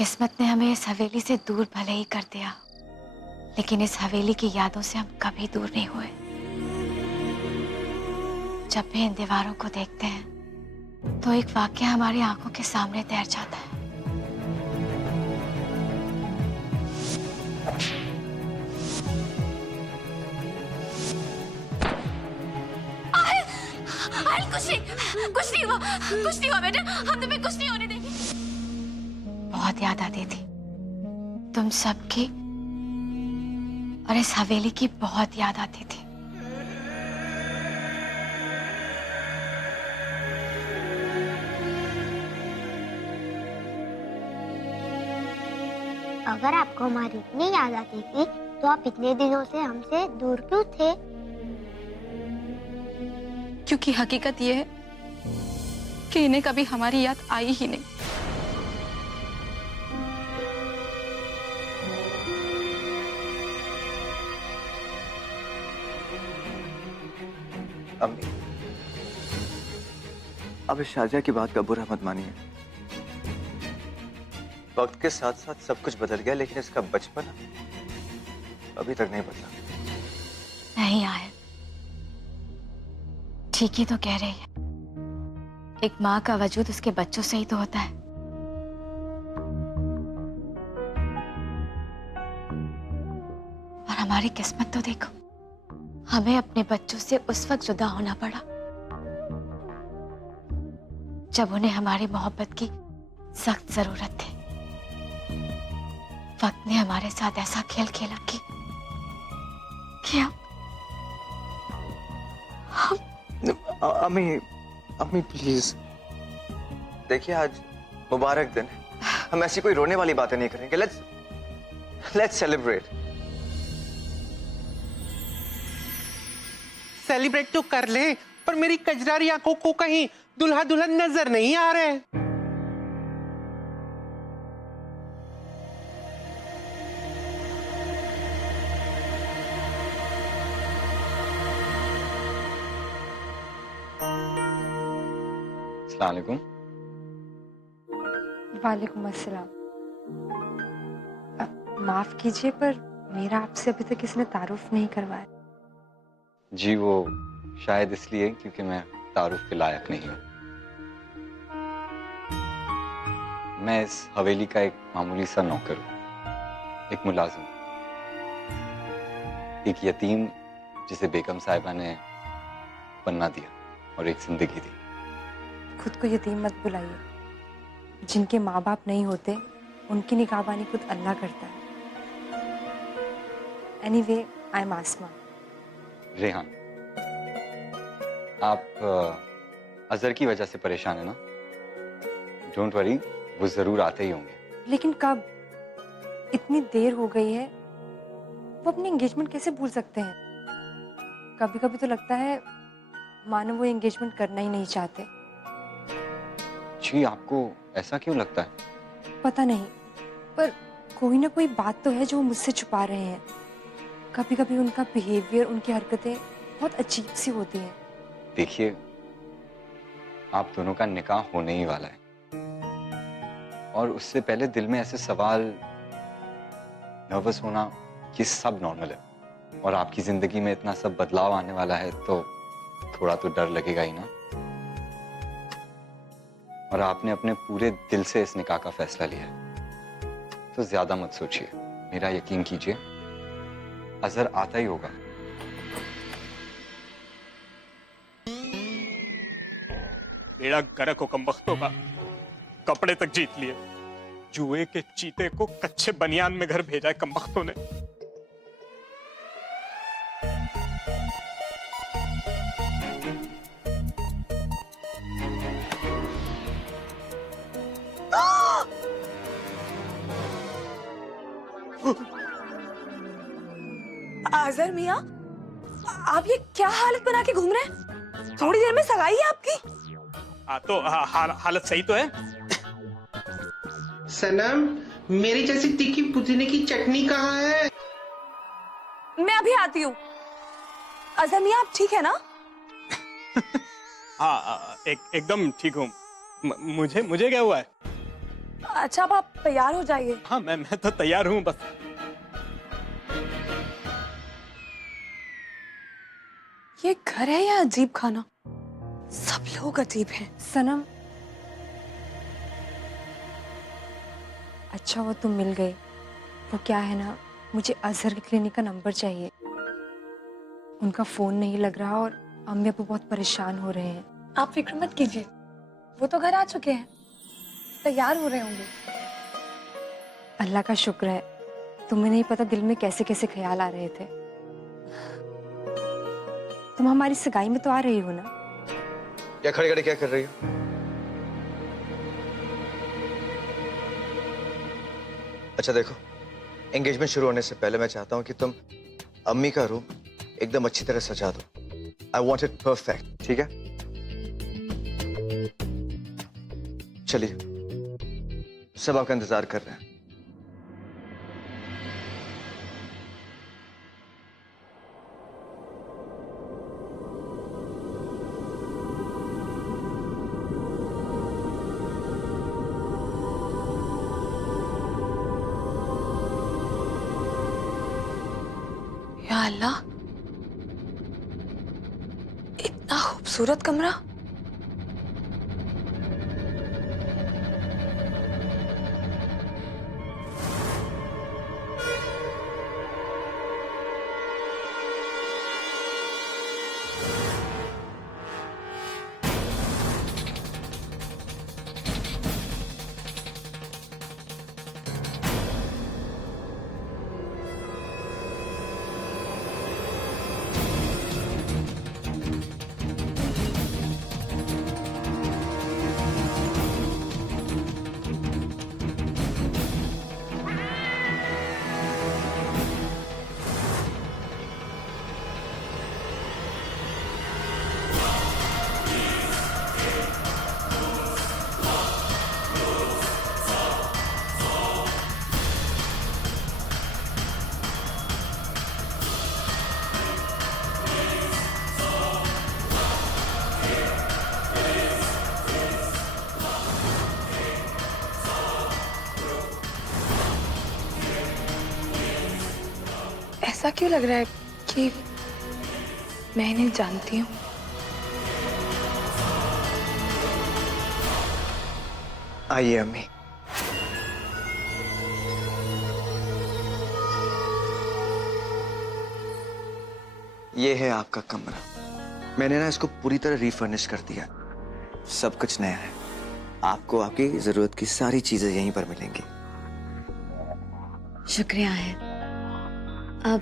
किस्मत ने हमें इस हवेली से दूर भले ही कर दिया, लेकिन इस हवेली की यादों से हम कभी दूर नहीं हुए। जब भी इन दीवारों को देखते हैं तो एक वाकया हमारी आंखों के सामने तैर जाता है। कुछ नहीं हुआ, कुछ नहीं हुआ बेटा, हम तुम्हें कुछ नहीं होने देंगे। बहुत याद आती थी तुम सबकी और इस हवेली की, बहुत याद आती थी। अगर आपको हमारी इतनी याद आती थी तो आप इतने दिनों से हमसे दूर क्यों थे? क्योंकि हकीकत यह है कि इन्हें कभी हमारी याद आई ही नहीं। अम्मी, अब इस शारजा की बात का बुरा मत मानिए। वक्त के साथ साथ सब कुछ बदल गया, लेकिन इसका बचपन अभी तक नहीं बदला। नहीं आया, ठीक ही तो कह रही है। एक माँ का वजूद उसके बच्चों से ही तो होता है। और हमारी किस्मत तो देखो, हमें अपने बच्चों से उस वक्त जुदा होना पड़ा जब उन्हें हमारी मोहब्बत की सख्त जरूरत थी। वक्त ने हमारे साथ ऐसा खेल खेला कि अम्मी प्लीज देखिए, आज मुबारक दिन है। हम ऐसी कोई रोने वाली बातें नहीं करेंगे। Let's celebrate. सेलिब्रेट तो कर ले, पर मेरी कजरारी आंखों को कहीं दुल्हा दुल्हन नजर नहीं आ रहे। अस्सलाम वालेकुम। वालेकुम अस्सलाम। माफ कीजिए, पर मेरा आपसे अभी तक किसी ने तारुफ नहीं करवाया। जी, वो शायद इसलिए क्योंकि मैं तारुफ के लायक नहीं हूँ। मैं इस हवेली का एक मामूली सा नौकर हूँ, एक मुलाजिम, एक यतीम जिसे बेगम साहिबा ने पन्ना दिया और एक जिंदगी दी। खुद को यतीम मत बुलाइए। जिनके माँ बाप नहीं होते उनकी निगहबानी खुद अल्लाह करता है। एनीवे, आई एम आसमा। रेहान, आप अजहर की वजह से परेशान है ना? डोंट वरी, वो जरूर आते ही होंगे। लेकिन कब? इतनी देर हो गई है। वो अपनी एंगेजमेंट कैसे भूल सकते हैं? कभी कभी तो लगता है मानो वो एंगेजमेंट करना ही नहीं चाहते। जी, आपको ऐसा क्यों लगता है? पता नहीं, पर कोई ना कोई बात तो है जो वो मुझसे छुपा रहे हैं। कभी कभी उनका बिहेवियर, उनकी हरकतें बहुत अजीब सी होती हैं। देखिए, आप दोनों का निकाह होने ही वाला है, और उससे पहले दिल में ऐसे सवाल, नर्वस होना, ये सब नॉर्मल है। और आपकी जिंदगी में इतना सब बदलाव आने वाला है तो थोड़ा तो डर लगेगा ही ना। और आपने अपने पूरे दिल से इस निकाह का फैसला लिया है, तो ज्यादा मत सोचिए। मेरा यकीन कीजिए, अजहर आता ही होगा। बेड़ा गर्क हो कमबख्तों का, कपड़े तक जीत लिए। जुए के चीते को कच्चे बनियान में घर भेजा है कमबख्तों ने। अजहर मियां, आप ये क्या हालत बना के घूम रहे हैं? थोड़ी देर में सगाई है आपकी। हालत सही तो है। सनम, मेरी जैसी तीखी पुदीने की चटनी कहाँ है? मैं अभी आती हूँ। अजहर मियां, आप ठीक है ना? हाँ, एकदम ठीक हूँ। मुझे क्या हुआ है? अच्छा अब आप तैयार हो जाइए। हाँ मैं तो तैयार हूँ बस। ये घर है या अजीब खाना? सब लोग अजीब हैं। सनम, अच्छा वो तुम मिल गए। वो क्या है ना, मुझे अजहर की क्लिनिक का नंबर चाहिए। उनका फोन नहीं लग रहा और अम्मी अब्बू बहुत परेशान हो रहे हैं। आप फिक्र मत कीजिए, वो तो घर आ चुके हैं, तैयार हो रहे होंगे। अल्लाह का शुक्र है, तुम्हें नहीं पता दिल में कैसे कैसे ख्याल आ रहे थे। तुम हमारी सगाई में तो आ रही हो ना? क्या खड़े खड़े क्या कर रही हो? अच्छा देखो, एंगेजमेंट शुरू होने से पहले मैं चाहता हूं कि तुम अम्मी का रूम एकदम अच्छी तरह सजा दो। आई वॉन्ट इट परफेक्ट, ठीक है? चलिए, सब आपका इंतजार कर रहे हैं। या अल्लाह, इतना खूबसूरत कमरा। ऐसा क्यों लग रहा है कि मैं इन्हें जानती हूँ? आइए अम्मी। ये है आपका कमरा। मैंने ना इसको पूरी तरह रिफर्निश कर दिया। सब कुछ नया है। आपको आपकी जरूरत की सारी चीजें यहीं पर मिलेंगी। शुक्रिया है। अब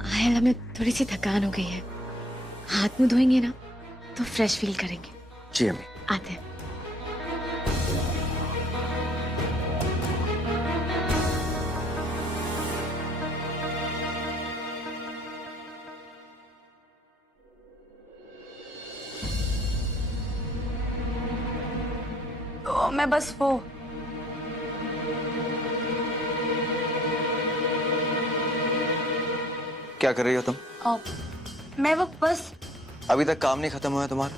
आयल हमें थोड़ी सी थकान हो गई है, हाथ मुंह धोएंगे ना तो फ्रेश फील करेंगे। जी अम्मी। आते हैं। तो मैं बस वो क्या कर रही हो तुम? मैं वो बस अभी तक काम नहीं खत्म हुआ है तुम्हारा?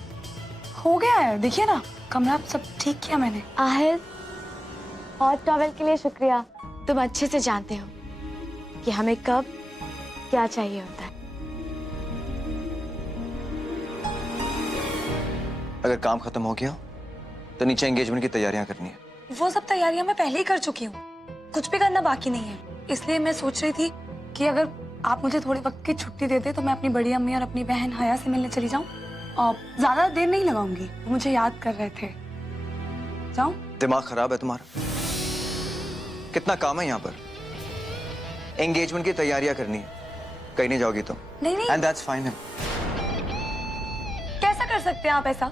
हो गया है, देखिए ना कमरा सब ठीक किया मैंने। आहिल, हॉट टॉवेल के लिए शुक्रिया। तुम अच्छे से जानते हो कि हमें कब क्या चाहिए होता है। अगर काम खत्म हो गया तो नीचे एंगेजमेंट की तैयारियां करनी है। वो सब तैयारियां मैं पहले ही कर चुकी हूँ, कुछ भी करना बाकी नहीं है। इसलिए मैं सोच रही थी कि अगर आप मुझे थोड़े वक्त की छुट्टी दे दे तो मैं अपनी बड़ी अम्मी और अपनी बहन हया से मिलने चली जाऊं। और ज्यादा देर नहीं लगाऊंगी, वो मुझे याद कर रहे थे। जाऊं? दिमाग खराब है तुम्हारा? कितना काम है यहाँ पर। एंगेजमेंट की तैयारियां करनी है, कहीं नहीं जाओगी तुम। नहीं नहीं, एंड दैट्स फाइन। कैसा कर सकते हैं आप ऐसा?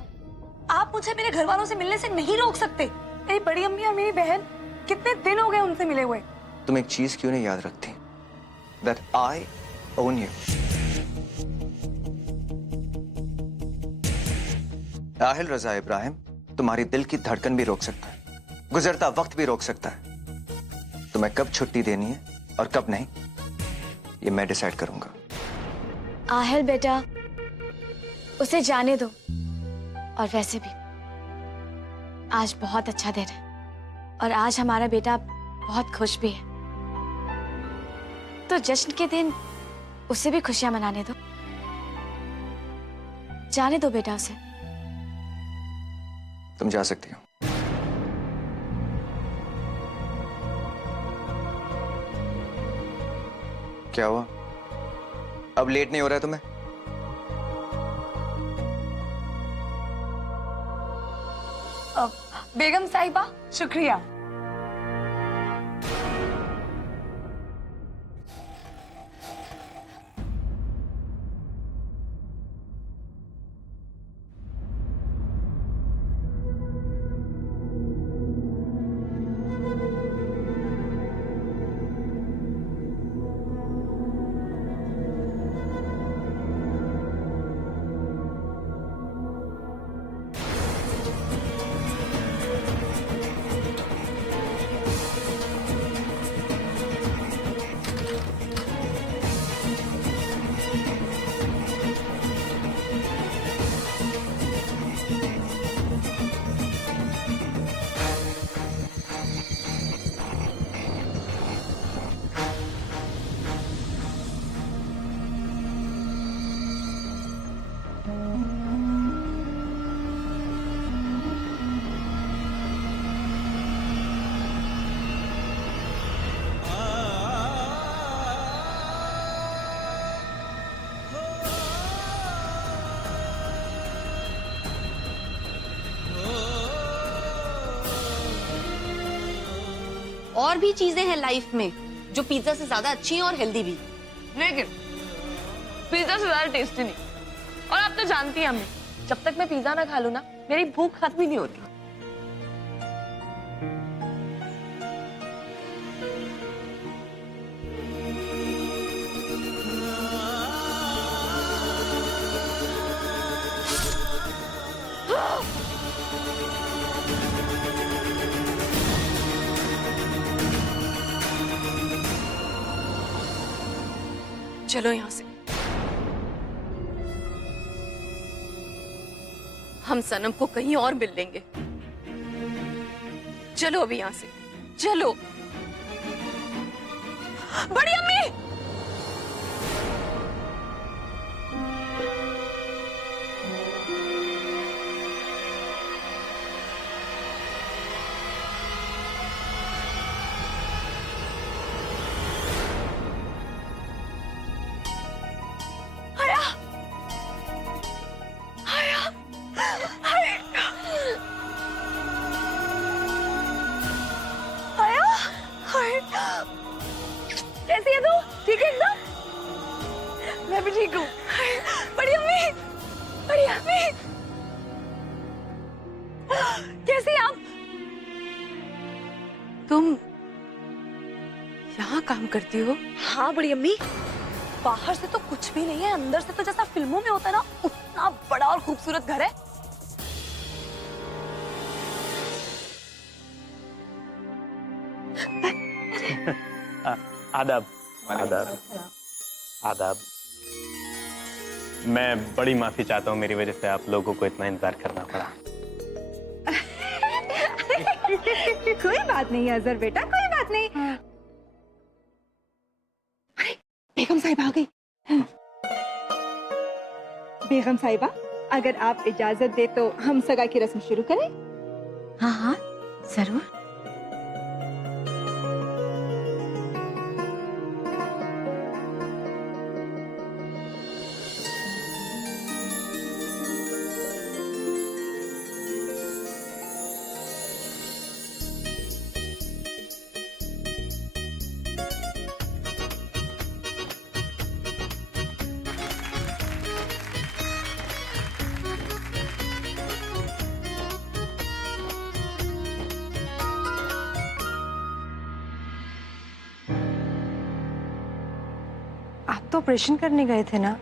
आप मुझे मेरे घर वालों से मिलने से नहीं रोक सकते। मेरी बड़ी अम्मी और मेरी बहन, कितने दिन हो गए उनसे मिले हुए। तुम एक चीज क्यों नहीं याद रखती? That I own you. Aahil रजा इब्राहिम तुम्हारी दिल की धड़कन भी रोक सकता है, गुजरता वक्त भी रोक सकता है। तुम्हें कब छुट्टी देनी है और कब नहीं, ये मैं डिसाइड करूंगा। आहिल बेटा, उसे जाने दो। और वैसे भी आज बहुत अच्छा दिन है, और आज हमारा बेटा बहुत खुश भी है, तो जश्न के दिन उसे भी खुशियां मनाने दो। जाने दो बेटा उसे। तुम जा सकती हो। क्या हुआ? अब लेट नहीं हो रहा है तुम्हें? बेगम साहिबा, शुक्रिया। और भी चीजें हैं लाइफ में जो पिज्जा से ज्यादा अच्छी हैं और हेल्दी भी, लेकिन पिज्जा से ज्यादा टेस्टी नहीं। और आप तो जानती हैं अम्मी, जब तक मैं पिज्जा ना खा लूं ना, मेरी भूख खत्म ही नहीं होती। चलो यहां से। हम सनम को कहीं और मिल लेंगे। चलो अभी यहां से, चलो। बड़ी अम्मी! कैसी है तू? ठीक है एकदम? मैं भी ठीक हूँ। बड़ी अम्मी, बड़ी अम्मी, कैसी आप? तुम यहाँ काम करती हो? हाँ बड़ी अम्मी, बाहर से तो कुछ भी नहीं है, अंदर से तो जैसा फिल्मों में होता है ना, उतना बड़ा और खूबसूरत घर है। आदाब। आदाब। आदाब। मैं बड़ी माफी चाहता हूँ, मेरी वजह से आप लोगों को इतना इंतजार करना पड़ा। कोई बात नहीं अजहर बेटा, कोई बात नहीं। अरे बेगम साहिबा आ गई। बेगम साहिबा, अगर आप इजाजत दे तो हम सगा की रस्म शुरू करें? हाँ हाँ जरूर। आप तो ऑपरेशन करने गए थे ना,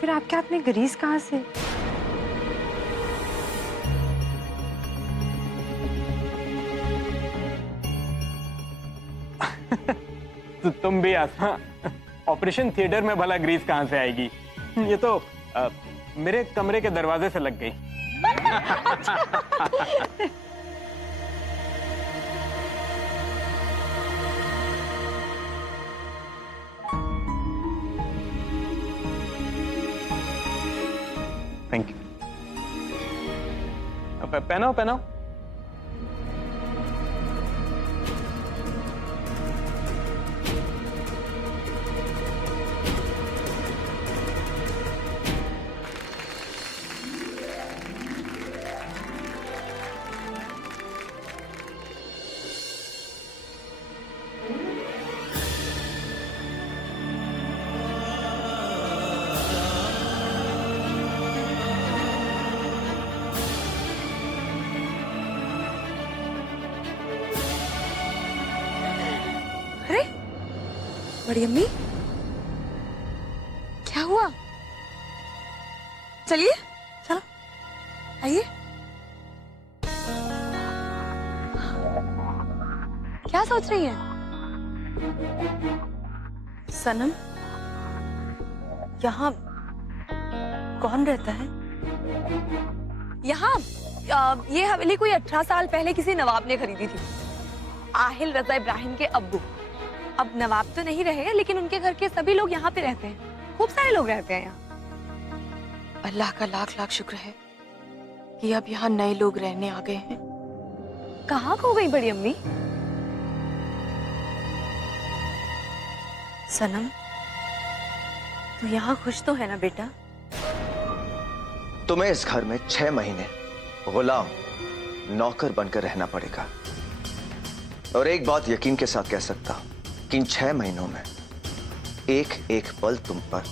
फिर आपके हाथ में ग्रीस कहाँ से? तो तुम भी आसमा, ऑपरेशन थिएटर में भला ग्रीस कहाँ से आएगी? ये तो मेरे कमरे के दरवाजे से लग गई। Thank you. पहनाओ पहनाओ। अरे बड़ी अम्मी, क्या हुआ? चलिए चलो आइए। क्या सोच रही हैं? सनम, यहाँ कौन रहता है? यहाँ ये हवेली कोई 18 साल पहले किसी नवाब ने खरीदी थी, आहिल रजा इब्राहिम के अब्बू। अब नवाब तो नहीं रहे, लेकिन उनके घर के सभी लोग यहाँ पे रहते हैं। खूब सारे लोग रहते हैं यहाँ। अल्लाह का लाख लाख शुक्र है कि अब यहाँ नए लोग रहने आ गए हैं। कहाँ खो गई बड़ी अम्मी? सनम, तू यहाँ खुश तो है ना बेटा? तुम्हें इस घर में 6 महीने गुलाम नौकर बनकर रहना पड़ेगा। और एक बात यकीन के साथ कह सकता हूं कि इन 6 महीनों में एक एक पल तुम पर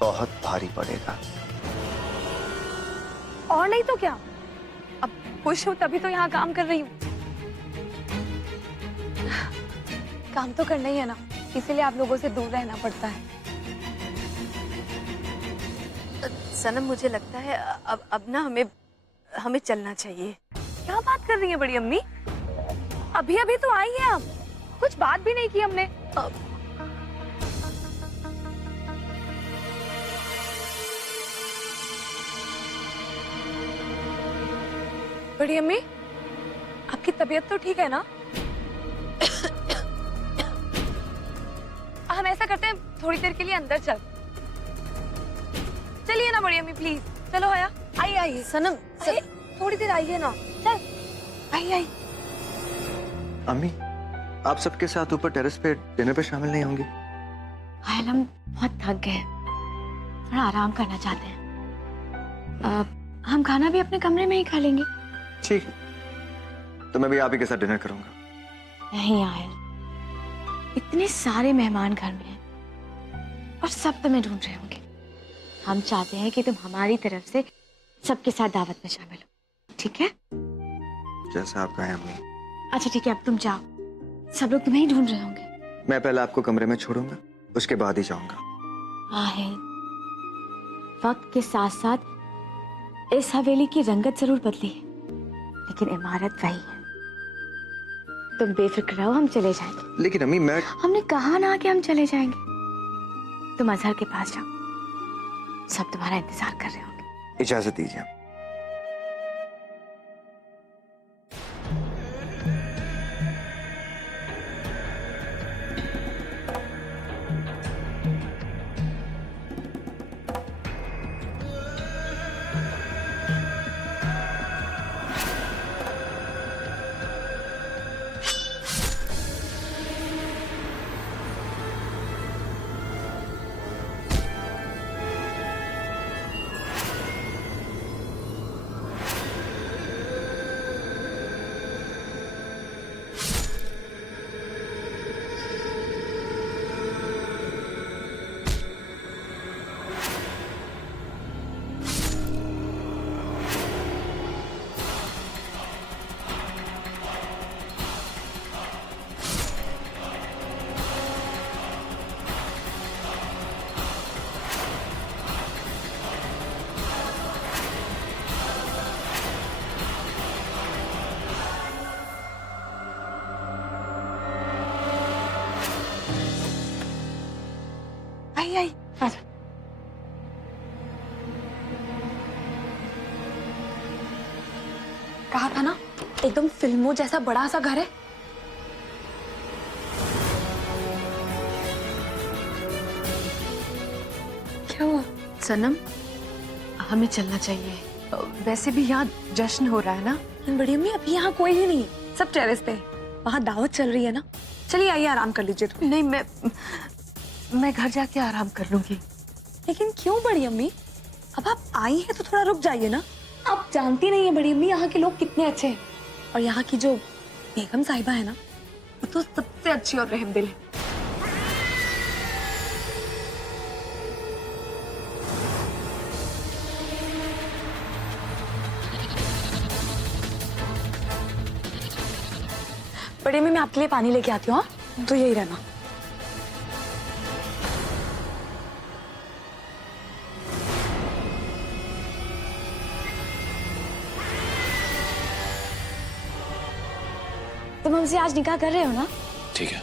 बहुत भारी पड़ेगा। और नहीं तो क्या, अब खुश हूँ तभी तो यहाँ काम कर रही हूँ। काम तो करना ही है ना, इसीलिए आप लोगों से दूर रहना पड़ता है। सनम, मुझे लगता है अब ना हमें चलना चाहिए। क्या बात कर रही है बड़ी अम्मी? अभी अभी तो आई हैं आप, कुछ बात भी नहीं की हमने। बड़ी अम्मी, आपकी तबीयत तो ठीक है ना? हम ऐसा करते हैं, थोड़ी देर के लिए अंदर चलिए ना बड़ी अम्मी, प्लीज चलो। आया आइए आइए। सनम, थोड़ी देर आइए ना, चल आइए आइए। अम्मी, आप सबके साथ ऊपर टेरेस पे डिनर पे शामिल नहीं होंगी? आयल, हम बहुत थक गए, थोड़ा आराम करना चाहते हैं। हम खाना भी अपने कमरे में ही खा लेंगे। ठीक है, तो मैं भी आप ही के साथ डिनर करूंगा। नहीं आयल, इतने सारे मेहमान घर में हैं और सब तुम्हें ढूंढ रहे होंगे। हम चाहते हैं कि तुम हमारी तरफ से सबके साथ दावत में शामिल हो, ठीक है? जैसा आप कहें अम्मी। अच्छा ठीक है, अब तुम जाओ, सब लोग तुम्हें ही ढूंढ रहे होंगे। मैं पहले आपको कमरे में छोड़ूंगा, उसके बाद ही जाऊंगा। आहिल, वक्त के साथ साथ इस हवेली की रंगत जरूर बदली है, लेकिन इमारत वही है। तुम बेफिक्र रहो, हम चले जाएंगे। लेकिन अम्मी, मैं हमने कहा ना कि हम चले जाएंगे। तुम अजहर के पास जाओ, सब तुम्हारा इंतजार कर रहे होंगे। इजाजत दीजिए। कहा था ना, एकदम फिल्मों जैसा बड़ा सा घर है। क्या हुआ? सनम, हमें चलना चाहिए। वैसे भी यहाँ जश्न हो रहा है ना। बड़ी अम्मी अभी यहाँ कोई ही नहीं, सब टेरेस पे। वहाँ दावत चल रही है ना। चलिए आइए, आराम कर लीजिए। तो नहीं, मैं घर जाके आराम कर लूंगी। लेकिन क्यों बड़ी अम्मी? अब आप आई हैं तो थोड़ा रुक जाइए ना। आप जानती नहीं है बड़ी अम्मी, यहाँ के लोग कितने अच्छे हैं। और यहाँ की जो बेगम साहिबा है ना, वो तो सबसे अच्छी और रहमदिल है। बड़ी अम्मी, मैं आपके लिए पानी लेके आती हूँ। हाँ, तो यही रहना। तुम हमसे आज निकाह कर रहे हो ना? ठीक है।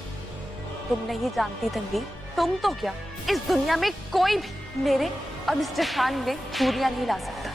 तुम नहीं जानती तन्वी, तुम तो क्या, इस दुनिया में कोई भी मेरे और मिस्टर खान में दूरियां नहीं ला सकता।